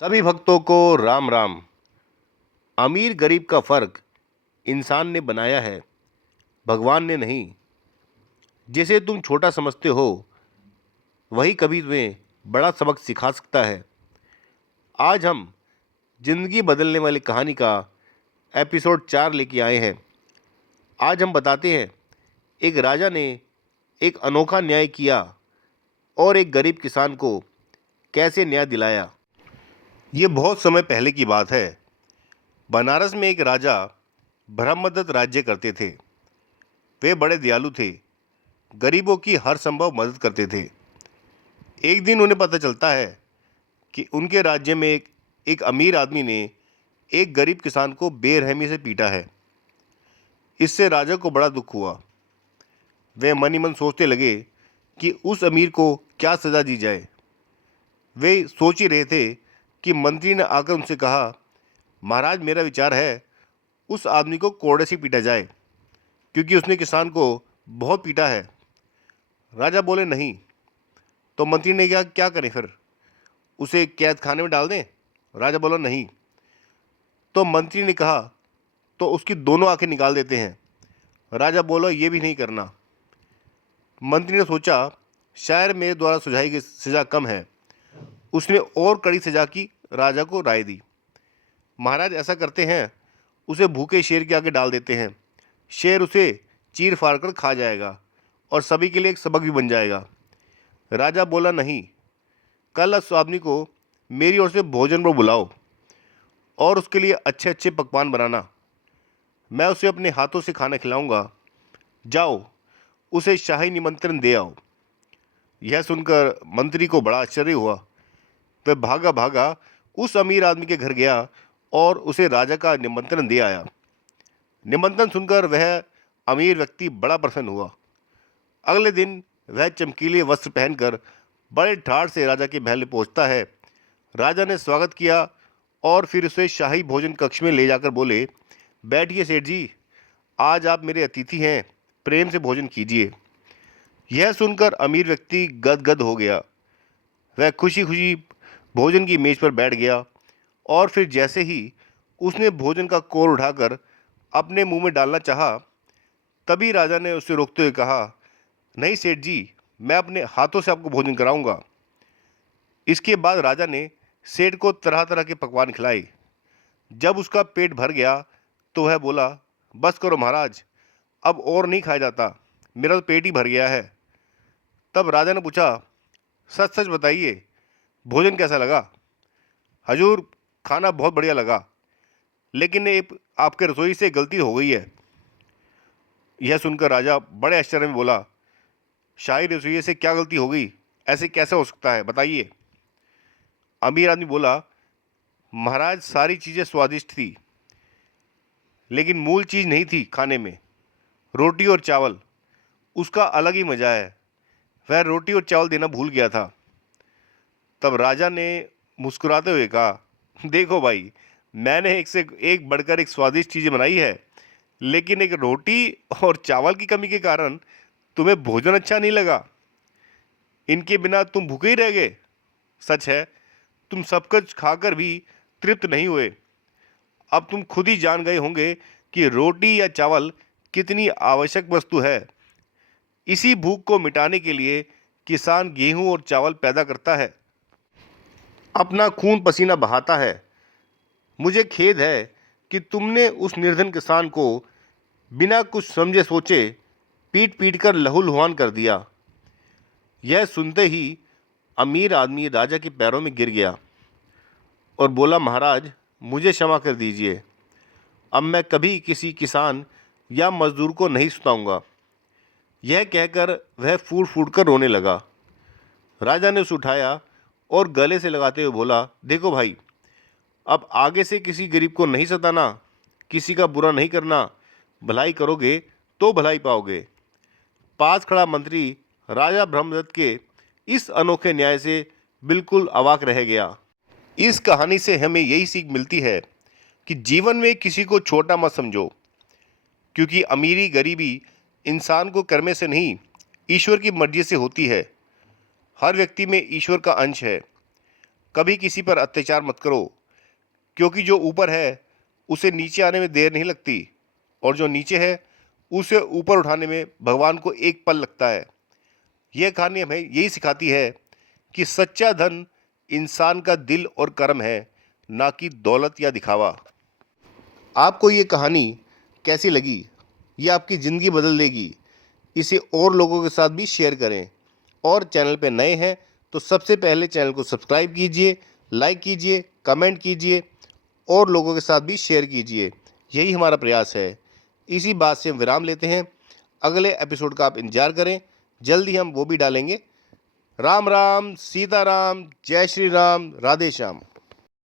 सभी भक्तों को राम राम। अमीर गरीब का फर्क इंसान ने बनाया है, भगवान ने नहीं। जिसे तुम छोटा समझते हो वही कभी तुम्हें बड़ा सबक सिखा सकता है। आज हम जिंदगी बदलने वाली कहानी का एपिसोड 4 लेके आए हैं। आज हम बताते हैं एक राजा ने एक अनोखा न्याय किया और एक गरीब किसान को कैसे न्याय दिलाया। ये बहुत समय पहले की बात है। बनारस में एक राजा ब्रह्मदत्त राज्य करते थे। वे बड़े दयालु थे, गरीबों की हर संभव मदद करते थे। एक दिन उन्हें पता चलता है कि उनके राज्य में एक अमीर आदमी ने एक गरीब किसान को बेरहमी से पीटा है। इससे राजा को बड़ा दुख हुआ। वे मन ही मन सोचने लगे कि उस अमीर को क्या सज़ा दी जाए। वे सोच ही रहे थे कि मंत्री ने आकर उनसे कहा, महाराज, मेरा विचार है उस आदमी को कोड़े से पीटा जाए, क्योंकि उसने किसान को बहुत पीटा है। राजा बोले, नहीं। तो मंत्री ने क्या क्या करें फिर? उसे कैद खाने में डाल दें? राजा बोला, नहीं। तो मंत्री ने कहा, तो उसकी दोनों आंखें निकाल देते हैं। राजा बोला, ये भी नहीं करना। मंत्री ने सोचा, शायद मेरे द्वारा सुझाई गई सज़ा कम है। उसने और कड़ी सज़ा की राजा को राय दी। महाराज, ऐसा करते हैं, उसे भूखे शेर के आगे डाल देते हैं। शेर उसे चीर फाड़ कर खा जाएगा और सभी के लिए एक सबक भी बन जाएगा। राजा बोला, नहीं, कल उस आदमी को मेरी ओर से भोजन पर बुलाओ और उसके लिए अच्छे अच्छे पकवान बनाना। मैं उसे अपने हाथों से खाना खिलाऊंगा। जाओ, उसे शाही निमंत्रण दे आओ। यह सुनकर मंत्री को बड़ा आश्चर्य हुआ। वह भागा भागा उस अमीर आदमी के घर गया और उसे राजा का निमंत्रण दे आया। निमंत्रण सुनकर वह अमीर व्यक्ति बड़ा प्रसन्न हुआ। अगले दिन वह चमकीले वस्त्र पहनकर बड़े ठाठ से राजा के महल में पहुंचता है। राजा ने स्वागत किया और फिर उसे शाही भोजन कक्ष में ले जाकर बोले, बैठिए सेठ जी, आज आप मेरे अतिथि हैं, प्रेम से भोजन कीजिए। यह सुनकर अमीर व्यक्ति गदगद हो गया। वह खुशी खुशी भोजन की मेज पर बैठ गया और फिर जैसे ही उसने भोजन का कौर उठाकर अपने मुंह में डालना चाहा, तभी राजा ने उसे रोकते हुए कहा, नहीं सेठ जी, मैं अपने हाथों से आपको भोजन कराऊंगा। इसके बाद राजा ने सेठ को तरह तरह के पकवान खिलाए। जब उसका पेट भर गया तो वह बोला, बस करो महाराज, अब और नहीं खाया जाता, मेरा तो पेट ही भर गया है। तब राजा ने पूछा, सच सच बताइए, भोजन कैसा लगा? हजूर, खाना बहुत बढ़िया लगा, लेकिन एक आपके रसोई से गलती हो गई है। यह सुनकर राजा बड़े आश्चर्य में बोला, शाही रसोई से क्या गलती हो गई? ऐसे कैसे हो सकता है, बताइए। अमीर आदमी बोला, महाराज, सारी चीज़ें स्वादिष्ट थी, लेकिन मूल चीज़ नहीं थी खाने में, रोटी और चावल। उसका अलग ही मज़ा है। वह रोटी और चावल देना भूल गया था। तब राजा ने मुस्कुराते हुए कहा, देखो भाई, मैंने एक से एक बढ़कर एक स्वादिष्ट चीज़ बनाई है, लेकिन एक रोटी और चावल की कमी के कारण तुम्हें भोजन अच्छा नहीं लगा। इनके बिना तुम भूखे ही रह गए। सच है, तुम सब कुछ खाकर भी तृप्त नहीं हुए। अब तुम खुद ही जान गए होंगे कि रोटी या चावल कितनी आवश्यक वस्तु है। इसी भूख को मिटाने के लिए किसान गेहूं और चावल पैदा करता है, अपना खून पसीना बहाता है। मुझे खेद है कि तुमने उस निर्धन किसान को बिना कुछ समझे सोचे पीट पीट कर लहूलुहान कर दिया। यह सुनते ही अमीर आदमी राजा के पैरों में गिर गया और बोला, महाराज, मुझे क्षमा कर दीजिए। अब मैं कभी किसी किसान या मजदूर को नहीं सुताऊंगा। यह कहकर वह फूट फूट कर रोने लगा। राजा ने उसे उठाया और गले से लगाते हुए बोला, देखो भाई, अब आगे से किसी गरीब को नहीं सताना, किसी का बुरा नहीं करना। भलाई करोगे तो भलाई पाओगे। पास खड़ा मंत्री राजा ब्रह्मदत्त के इस अनोखे न्याय से बिल्कुल अवाक रह गया। इस कहानी से हमें यही सीख मिलती है कि जीवन में किसी को छोटा मत समझो, क्योंकि अमीरी गरीबी इंसान को करने से नहीं, ईश्वर की मर्जी से होती है। हर व्यक्ति में ईश्वर का अंश है। कभी किसी पर अत्याचार मत करो, क्योंकि जो ऊपर है उसे नीचे आने में देर नहीं लगती, और जो नीचे है उसे ऊपर उठाने में भगवान को एक पल लगता है। यह कहानी हमें यही सिखाती है कि सच्चा धन इंसान का दिल और कर्म है, ना कि दौलत या दिखावा। आपको ये कहानी कैसी लगी? ये आपकी ज़िंदगी बदल देगी। इसे और लोगों के साथ भी शेयर करें, और चैनल पे नए हैं तो सबसे पहले चैनल को सब्सक्राइब कीजिए, लाइक कीजिए, कमेंट कीजिए और लोगों के साथ भी शेयर कीजिए। यही हमारा प्रयास है। इसी बात से हम विराम लेते हैं। अगले एपिसोड का आप इंतजार करें, जल्दी हम वो भी डालेंगे। राम राम, सीता राम, जय श्री राम, राधे श्याम।